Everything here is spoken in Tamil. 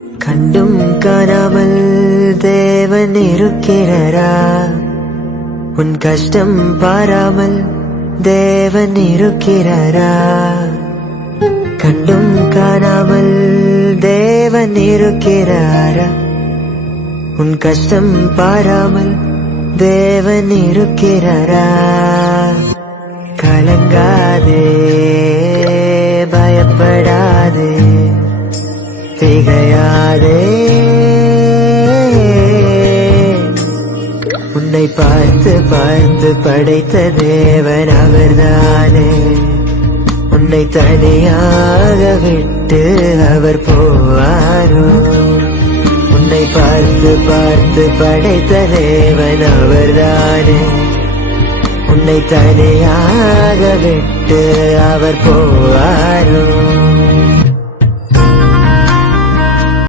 கண்டும் காணாமல் தேவன் இருக்கிறாரா? உன் கஷ்டம் பாராமல் தேவன் இருக்கிறாரா? கண்டும் காணாமல் தேவன் இருக்கிறாரா? உன் கஷ்டம் பாராமல் தேவன் இருக்கிறாரா? கலங்காதே, பயப்படாதே, திகையாதே. உன்னை பார்த்து பார்த்து படைத்த தேவன் அவர்தானே. உன்னை தனியாக விட்டு அவர் போவாரோ? உன்னை பார்த்து பார்த்து படைத்த தேவன் அவர்தானே. உன்னை தனியாக விட்டு அவர் போவாரோ?